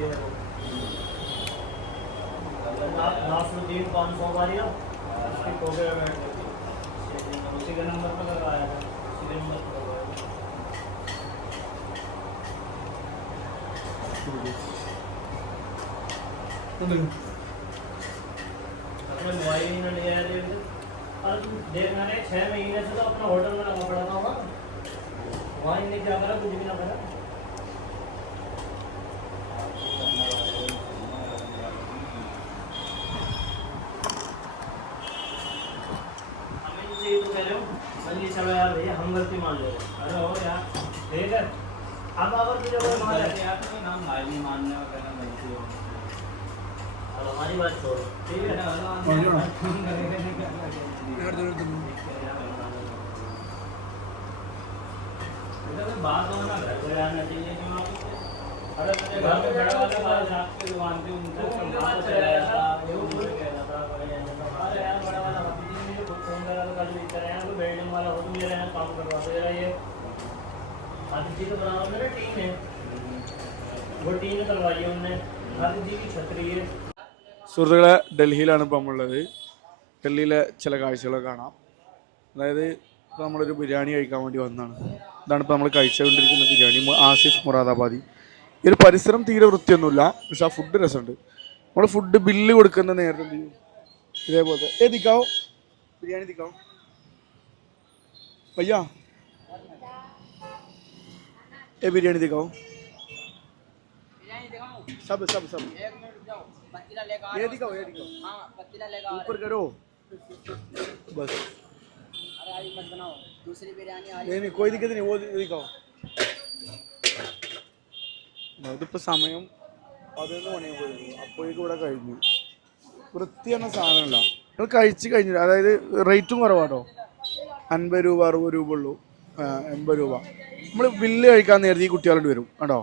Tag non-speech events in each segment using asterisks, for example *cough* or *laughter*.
ये देखो ना- नासरुद्दीन पाँच सौ का लिया उसकी टोके में बैठ गई उसी के नंबर पर लगाया था। उसी के नंबर पर अपने मोबाइल ही ले छह महीने से तो अपना होटल में लगा पड़ा था। वहाँ वहाँ इन्हें क्या करा कुछ भी ना करा हमें इनसे ये तो कह रहे हो बल्ली चलो यार भैया हम गलती मान ले। रहे। अरे हो यार ठीक है। अब अगर तुझे कोई मान ले यार तो नाम नहीं मानने और कहना गलती हो अब हमारी बात छोड़ो। ठीक है। ना बात होना घर पे रहना चाहिए कि वहाँ पे- अरे मेरे घर में बड़ा वाला बात है, आपके दुकान पे उनसे संभाल चला गया था, मुझे खुद फोन करा था, कल भी कह रहे हैं, कोई बिल्डिंग वाला हो तो मेरे यहाँ काम करवा दो जरा ये भतीजी तो बराबर मेरा टीम है वो टीम करवाई है उनने भतीजी की छतरी है സുഹൃത്തുക്കളെ ഡൽഹിയിലാണ് ഇപ്പോൾ നമ്മളുള്ളത് ഡൽഹിയിലെ ചില കാഴ്ചകളൊക്കെ കാണാം അതായത് ഇപ്പോൾ നമ്മളൊരു ബിരിയാണി കഴിക്കാൻ വേണ്ടി വന്നതാണ് ഇതാണ് ഇപ്പോൾ നമ്മൾ കഴിച്ചുകൊണ്ടിരിക്കുന്ന ബിരിയാണി മു- ആസിഫ് മുറാദാബാദി ഈ ഒരു പരിസരം തീരെ വൃത്തിയൊന്നുമില്ല പക്ഷെ ആ ഫുഡ് രസമുണ്ട് നമ്മൾ ഫുഡ് ബില്ല് കൊടുക്കുന്ന നേരത്തെ എന്ത് ചെയ്യും ഇതേപോലത്തെ ഏ ദിക്കാവോ ബിരിയാണി ദിക്കാവോ भैया ये बिरयानी दिखाओ सब सब सब एक मिनट जाओ पतीला लेकर ये दिखाओ ये दिखाओ हाँ पतीला लेकर ऊपर करो बस अरे अभी मत बनाओ दूसरी बिरयानी आ नहीं नहीं कोई दिक्कत नहीं वो दिखाओ ഇതിപ്പോൾ സമയം പതിനൊന്ന് മണിയാകുമ്പോൾ അപ്പോഴേക്കും ഇവിടെ കഴിഞ്ഞു വൃത്തി എന്ന സാധനമല്ല നിങ്ങൾ കഴിച്ച് കഴിഞ്ഞു അതായത് റേറ്റും കുറവാട്ടോ. അൻപത് രൂപ അറുപത് രൂപ ഉള്ളൂ. എൺപത് രൂപ. നമ്മൾ ബില്ല് കഴിക്കാൻ നേരത്തെ ഈ കുട്ടികളുണ്ട് വരും. കേട്ടോ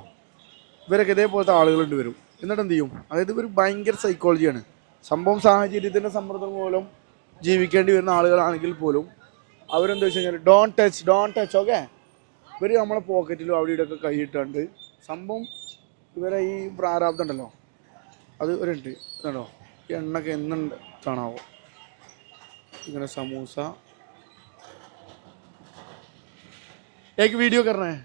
ഇവരൊക്കെ ഇതേപോലത്തെ ആളുകളുണ്ട് വരും. എന്നിട്ട് എന്ത് ചെയ്യും? അതായത് ഇവർ ഭയങ്കര സൈക്കോളജിയാണ് സംഭവം സാഹചര്യത്തിന്റെ സമ്മർദ്ദം മൂലം ജീവിക്കേണ്ടി വരുന്ന ആളുകളാണെങ്കിൽ പോലും അവരെന്താ വെച്ച് കഴിഞ്ഞാൽ don't touch don't touch okay ഇവർ നമ്മളെ പോക്കറ്റിലും അവിടെ ഇവിടെയൊക്കെ കൈയിട്ടുണ്ട് സംഭവം ഇവരെ ഈ പ്രാരാബ്ദം ഉണ്ടല്ലോ? അത് ഒരുണ്ട് ഇതുണ്ടോ ഈ എണ്ണൊക്കെ എന്നുണ്ട് കാണാവോ ഇങ്ങനെ സമൂസ एक वीडियो कर रहे हैं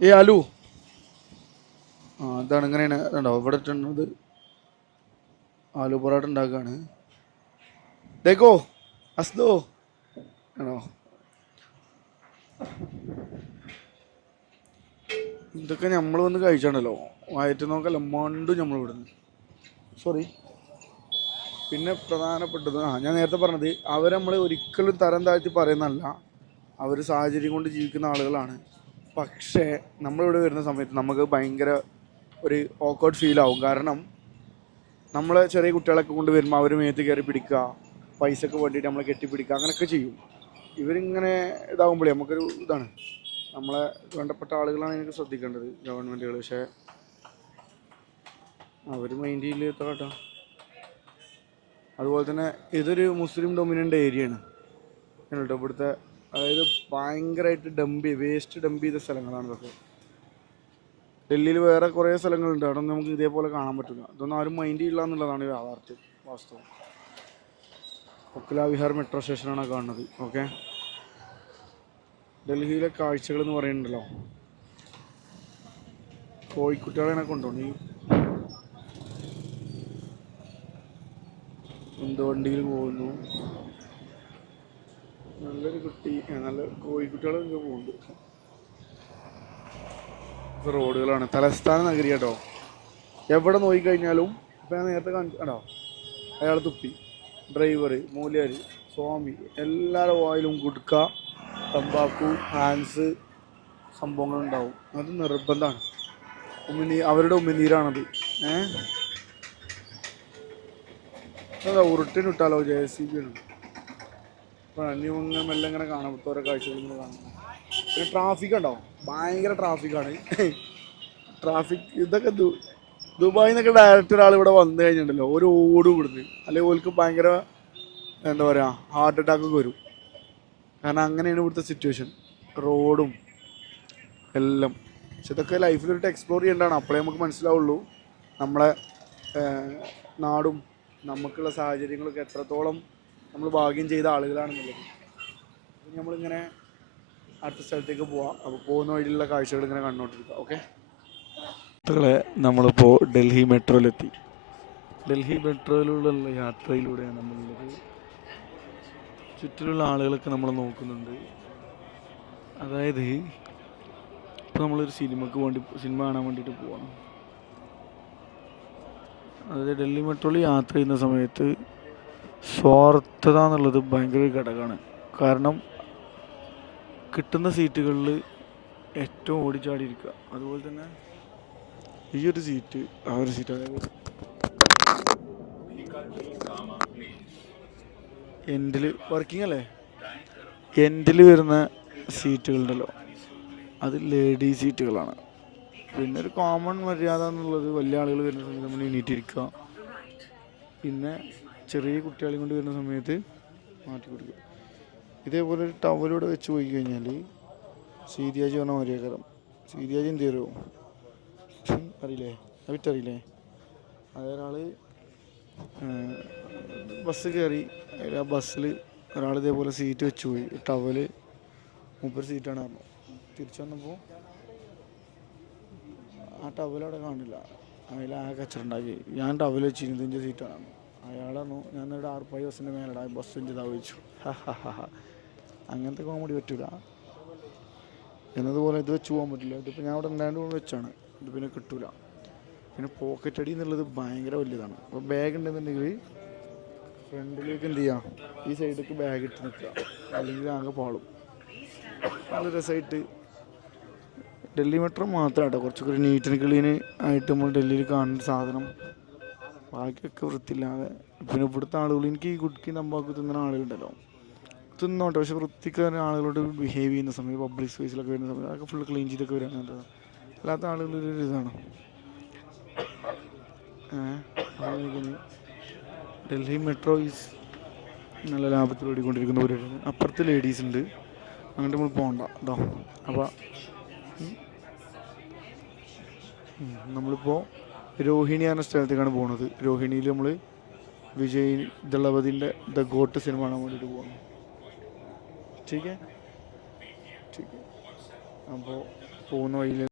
ഈ ആലു ആ ഇതാണ് ഇങ്ങനെയാണ് ഉണ്ടോ ഇവിടെ ഇട്ടുള്ളത് ആലു പൊറോട്ട ഉണ്ടാക്കുകയാണ് ദേക്കോ അസ്തോ ആണോ ഇതൊക്കെ നമ്മൾ വന്ന് കഴിച്ചാണല്ലോ വയറ്റ് നോക്കല്ല മണ്ടും നമ്മൾ ഇവിടുന്ന് സോറി പിന്നെ പ്രധാനപ്പെട്ടത് ആ ഞാൻ നേരത്തെ പറഞ്ഞത് അവർ നമ്മൾ ഒരിക്കലും തരം താഴ്ത്തി പറയുന്നതല്ല. അവർ സാഹചര്യം കൊണ്ട് ജീവിക്കുന്ന ആളുകളാണ്. പക്ഷേ നമ്മളിവിടെ വരുന്ന സമയത്ത് നമുക്ക് ഭയങ്കര ഒരു ഓക്കേർഡ് ഫീൽ ആവും. കാരണം നമ്മൾ ചെറിയ കുട്ടികളൊക്കെ കൊണ്ട് വരുമ്പോൾ അവർ മേത്ത് കയറി പിടിക്കുക പൈസക്ക് വേണ്ടിയിട്ട് നമ്മളെ കെട്ടിപ്പിടിക്കുക അങ്ങനെയൊക്കെ ചെയ്യും. ഇവരിങ്ങനെ ഇതാകുമ്പോഴേ നമുക്കൊരു ഇതാണ്. നമ്മളെ വേണ്ടപ്പെട്ട ആളുകളാണ് എനിക്ക് ശ്രദ്ധിക്കേണ്ടത് ഗവൺമെന്റുകൾ പക്ഷേ അവർ മൈൻഡ് ചെയ്യില്ല കേട്ടോ. അതുപോലെ തന്നെ ഇതൊരു മുസ്ലിം ഡൊമിനന്റ് ഏരിയയാണ് കേട്ടോ ഇവിടുത്തെ അതായത് ഭയങ്കരമായിട്ട് ഡംപ് വേസ്റ്റ് ഡംപ് ചെയ്ത സ്ഥലങ്ങളാണ് ഇതൊക്കെ. ഡൽഹിയിൽ വേറെ കുറേ സ്ഥലങ്ങളുണ്ട്. അവിടെ നമുക്ക് ഇതേപോലെ കാണാൻ പറ്റില്ല. ഇതൊന്നും ആരും മൈൻഡ് ചെയ്യില്ല എന്നുള്ളതാണ് യാഥാർത്ഥ്യം വാസ്തവം. ഒക്കല വിഹാർ മെട്രോ സ്റ്റേഷനാണ് കാണുന്നത്. ഓക്കെ ഡൽഹിയിലെ കാഴ്ചകൾ എന്ന് പറയുന്നുണ്ടല്ലോ. കോഴിക്കുട്ടികളെ കൊണ്ടുപോകണം ഈ ഉന്തുവണ്ടിയിൽ പോകുന്നു. നല്ലൊരു കുട്ടി നല്ല കോഴിക്കുട്ടികളൊക്കെ പോകുന്നുണ്ട്. റോഡുകളാണ്. തലസ്ഥാന നഗരി കേട്ടോ. എവിടെ നോക്കിക്കഴിഞ്ഞാലും ഇപ്പം ഞാൻ നേരത്തെ കാണിച്ചു കേട്ടോ അയാൾ തുപ്പി. ഡ്രൈവർ മൂല്യാർ സ്വാമി എല്ലാവരുടെ വായിലും ഗുഡ്ക തമ്പാക്കു ഹാൻസ് സംഭവങ്ങളുണ്ടാവും. അത് നിർബന്ധമാണ്. ഉമിനീ അവരുടെ ഉമിനീരാണത്. ഏഹ് ഉരുട്ടിന് ഇട്ടാലോ ജെ സി ബി ഉണ്ട് അപ്പോൾ അന്യം ഇങ്ങനെ മെല്ലെ ഇങ്ങനെ കാണാം. ഓരോ കാഴ്ചകൾ ഇങ്ങനെ കാണാം. പിന്നെ ട്രാഫിക് ഉണ്ടാവും ഭയങ്കര ട്രാഫിക്കാണ് ട്രാഫിക് ഇതൊക്കെ ദുബായിൽ നിന്നൊക്കെ ഡയറക്റ്റ് ഒരാൾ ഇവിടെ വന്നു കഴിഞ്ഞിട്ടുണ്ടല്ലോ. ഒരു ഓടും ഇവിടുന്ന്. അല്ലെങ്കിൽ ഓർക്ക് ഭയങ്കര എന്താ പറയുക ഹാർട്ട് അറ്റാക്ക് ഒക്കെ വരും. കാരണം അങ്ങനെയാണ് ഇവിടുത്തെ സിറ്റുവേഷൻ റോഡും എല്ലാം. പക്ഷെ ഇതൊക്കെ ലൈഫിലൊരു എക്സ്പ്ലോർ ചെയ്യേണ്ടതാണ്. അപ്പോഴേ നമുക്ക് മനസ്സിലാവുള്ളൂ. നമ്മളെ നാടും നമുക്കുള്ള സാഹചര്യങ്ങളൊക്കെ എത്രത്തോളം നമ്മൾ ഭാഗ്യം ചെയ്ത ആളുകളാണെന്നുള്ളത്. അപ്പം നമ്മളിങ്ങനെ അടുത്ത സ്ഥലത്തേക്ക് പോവാം. അപ്പോൾ പോകുന്ന വഴിയിലുള്ള കാഴ്ചകൾ ഇങ്ങനെ കണ്ടോണ്ടിരിക്കുക ഓക്കെ സുഹൃത്തുക്കളെ നമ്മളിപ്പോൾ ഡൽഹി മെട്രോയിലെത്തി. ഡൽഹി മെട്രോയിലുള്ള യാത്രയിലൂടെയാണ് നമ്മളുള്ളത് ചുറ്റിലുള്ള ആളുകളൊക്കെ നമ്മൾ നോക്കുന്നുണ്ട്. അതായത് ഇപ്പോൾ നമ്മളൊരു സിനിമക്ക് വേണ്ടി സിനിമ കാണാൻ വേണ്ടിയിട്ട് പോവാണ്. അതായത് ഡൽഹി മെട്രോയിൽ യാത്ര ചെയ്യുന്ന സമയത്ത് സ്വാർത്ഥത എന്നുള്ളത് ഭയങ്കര ഘടകമാണ്. കാരണം കിട്ടുന്ന സീറ്റുകളിൽ ഏറ്റവും ഓടിച്ചാടിയിരിക്കുക. അതുപോലെ തന്നെ ഈ ഒരു സീറ്റ് ആ ഒരു സീറ്റ് അതായത് എൻഡിൽ വർക്കിംഗ് അല്ലേ? എൻഡിൽ വരുന്ന സീറ്റുകളുണ്ടല്ലോ. അത് ലേഡീസ് സീറ്റുകളാണ്. പിന്നെ ഒരു കോമൺ മര്യാദ എന്നുള്ളത് വലിയ ആളുകൾ വരുന്ന സമയത്ത് നമ്മൾ എണീറ്റിരിക്കുക. പിന്നെ ചെറിയ കുട്ടികളെയും കൊണ്ട് വരുന്ന സമയത്ത് മാറ്റി കൊടുക്കുക. ഇതേപോലെ ഒരു ടവലൂടെ വെച്ച് പോയി കഴിഞ്ഞാൽ സീരിയാജി പറഞ്ഞ മര്യാദകരം സീരിയാജി എന്ത് തരുമോ അറിയില്ലേ? വിറ്ററിയില്ലേ അതൊരാൾ ബസ് കയറി ആ ബസ്സിൽ ഒരാൾ ഇതേപോലെ സീറ്റ് വെച്ച് പോയി. ടവൽ മുപ്പത് സീറ്റാണ് പറഞ്ഞു. തിരിച്ചു വന്നപ്പോൾ ആ ടവലവിടെ കാണില്ല. അതിൽ ആ കച്ചറുണ്ടാക്കി. ഞാൻ ടവൽ വെച്ച് സീറ്റാണ് അയാളെന്നു ഞാൻ ഇവിടെ ആർപ്പായി ബസ്സിന്റെ മേലടാ. ബസ്സിന്റെ ഇതാ ചോദിച്ചു. *laughs* അങ്ങനത്തെ കോമഡി പറ്റൂല. എന്നതുപോലെ ഇത് വെച്ച് പോകാൻ പറ്റില്ല. ഇതിപ്പോൾ ഞാൻ അവിടെ ഉണ്ടായത് കൊണ്ട് വെച്ചാണ്. ഇത് പിന്നെ കിട്ടൂല. പിന്നെ പോക്കറ്റ് അടി എന്നുള്ളത് ഭയങ്കര വലിയതാണ് അപ്പോൾ ബാഗ് ഉണ്ടെന്നുണ്ടെങ്കിൽ ഫ്രണ്ടിലേക്ക് എന്ത് ചെയ്യാം? ഈ സൈഡിലേക്ക് ബാഗ് ഇട്ട് നിൽക്കുക അല്ലെങ്കിൽ ആകെ പാളും. നല്ല രസമായിട്ട് ഡൽഹി മെട്രോ മാത്രം കേട്ടോ കൂടി നീറ്റ് ആൻഡ് ക്ലീൻ ആയിട്ട് നമ്മൾ ഡൽഹിയിൽ കാണുന്ന സാധനം. ബാക്കിയൊക്കെ വൃത്തിയില്ലാതെ. പിന്നെ ഇവിടുത്തെ ആളുകൾ എനിക്ക് ഈ കുട്ടിക്ക് തമ്പാക്ക് തിന്നുന്ന ആളുകളുണ്ടല്ലോ. തിന്നോട്ടെ പക്ഷെ വൃത്തിക്കാരൻ ആളുകളോട് ബിഹേവ് ചെയ്യുന്ന സമയത്ത് പബ്ലിക് സ്പേസിലൊക്കെ വരുന്ന സമയത്ത് അതൊക്കെ ഫുൾ ക്ലീൻ ചെയ്തൊക്കെ വരിക അല്ലാത്ത ആളുകളൊരു ഇതാണ്. ഡൽഹി മെട്രോ ഈസ് നല്ല ലാഭത്തിൽ ഓടിക്കൊണ്ടിരിക്കുന്ന പരിപാടിയാണ് അപ്പുറത്ത് ലേഡീസ് ഉണ്ട്. അങ്ങോട്ട് നമ്മൾ പോകണ്ട കേട്ടോ അപ്പോൾ നമ്മളിപ്പോൾ രോഹിണി എന്ന സ്ഥലത്തേക്കാണ് പോകുന്നത് രോഹിണിയിൽ നമ്മൾ വിജയ് ദളപതിന്റെ ദ ഗോട്ട് സിനിമ കാണാൻ വേണ്ടിയിട്ട് പോകുന്നു ശരിക്കേ അപ്പോൾ പോകുന്ന വഴിയിൽ